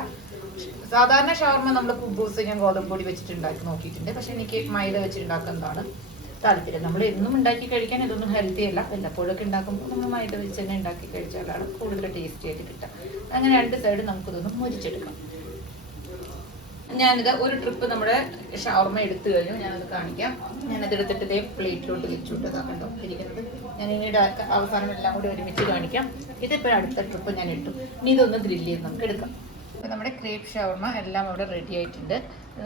സാധാരണ ഷവർമ നമ്മൾ കുബൂസ് ഞാൻ ഗോതമ്പ് പൊടി വെച്ചിട്ട് ഉണ്ടാക്കി നോക്കിയിട്ടുണ്ട്. പക്ഷെ എനിക്ക് മൈദ വെച്ചിട്ടുണ്ടാക്കുന്നതാണ് താല്പര്യം. നമ്മൾ എന്നും ഉണ്ടാക്കി കഴിക്കാൻ ഇതൊന്നും ഹെൽത്തി അല്ല. വല്ലപ്പോഴൊക്കെ ഉണ്ടാക്കുമ്പോൾ നമ്മൾ മൈദ വെച്ച് തന്നെ ഉണ്ടാക്കി കഴിച്ചാലാണ് കൂടുതൽ ടേസ്റ്റി ആയിട്ട് കിട്ടുക. അങ്ങനെ 2 സൈഡ് നമുക്കിതൊന്ന് മൊരിച്ചെടുക്കാം. ഞാനിത് ഒരു ട്രിപ്പ് നമ്മുടെ ഷവർമ എടുത്തു കഴിഞ്ഞു. ഞാനത് കാണിക്കാം. ഞാനത് എടുത്തിട്ട് ഇതേ പ്ലേറ്റിലോട്ട് വെച്ചു വിട്ടതാക്കണ്ടോ ഇരിക്കുന്നത്. ഞാൻ ഇനിയുടെ അവസാനം എല്ലാം കൂടി ഒരുമിച്ച് കാണിക്കാം. ഇതിപ്പോൾ അടുത്ത ട്രിപ്പ് ഞാൻ ഇട്ടു. ഇനി ഇതൊന്ന് ഗ്രില്ല് ചെയ്ത് നമുക്ക് എടുക്കാം. അപ്പോൾ നമ്മുടെ ക്രേപ്പ് ഷവർമ എല്ലാം ഇവിടെ റെഡി ആയിട്ടുണ്ട്.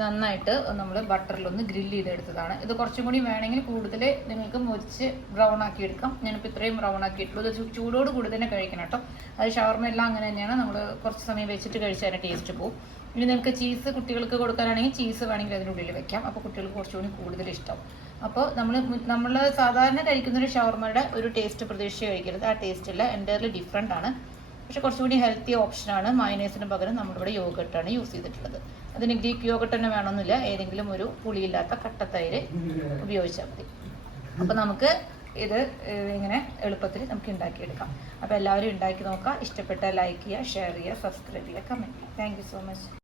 നന്നായിട്ട് നമ്മൾ ബട്ടറിലൊന്ന് ഗ്രില്ല് ചെയ്തെടുത്തതാണ്. ഇത് കുറച്ചും കൂടി വേണമെങ്കിൽ കൂടുതൽ നിങ്ങൾക്ക് മുറിച്ച് ബ്രൗൺ ആക്കി എടുക്കാം. ഞാനിപ്പോൾ ഇത്രയും ബ്രൗൺ ആക്കിയിട്ടുള്ളൂ. ഇത് ചൂടോട് കൂടി തന്നെ കഴിക്കണം കേട്ടോ. അത് ഷവർമ എല്ലാം അങ്ങനെ തന്നെയാണ്. നമ്മൾ കുറച്ച് സമയം വെച്ചിട്ട് കഴിച്ചാൽ ടേസ്റ്റ് പോകും. ഇനി നിങ്ങൾക്ക് ചീസ് കുട്ടികൾക്ക് കൊടുക്കാനാണെങ്കിൽ ചീസ് വേണമെങ്കിൽ അതിനുള്ളിൽ വെക്കാം. അപ്പോൾ കുട്ടികൾക്ക് കുറച്ചുകൂടി കൂടുതൽ ഇഷ്ടം. അപ്പോൾ നമ്മൾ സാധാരണ കഴിക്കുന്നൊരു ഷവർമയുടെ ഒരു ടേസ്റ്റ് പ്രതീക്ഷിച്ച് കഴിക്കരുത്. ആ ടേസ്റ്റല്ല, എൻ്റയർലി ഡിഫറെൻ്റ് ആണ്. പക്ഷെ കുറച്ചുകൂടി ഹെൽത്തി ഓപ്ഷനാണ്. മയണൈസിന് പകരം നമ്മളിവിടെ യോഗട്ടാണ് യൂസ് ചെയ്തിട്ടുള്ളത്. അതിന് ഗ്രീക്ക് യോഗട്ട് തന്നെ വേണമെന്നില്ല. ഏതെങ്കിലും ഒരു പുളിയില്ലാത്ത കട്ടത്തൈര് ഉപയോഗിച്ചാൽ മതി. അപ്പോൾ നമുക്ക് ഇത് ഇങ്ങനെ എളുപ്പത്തിൽ നമുക്ക് ഉണ്ടാക്കിയെടുക്കാം. അപ്പോൾ എല്ലാവരും ഉണ്ടാക്കി നോക്കുക. ഇഷ്ടപ്പെട്ടാൽ ലൈക്ക് ചെയ്യുക, ഷെയർ ചെയ്യുക, സബ്സ്ക്രൈബ് ചെയ്യുക, കമൻറ്റ് ചെയ്യുക. Thank you so much.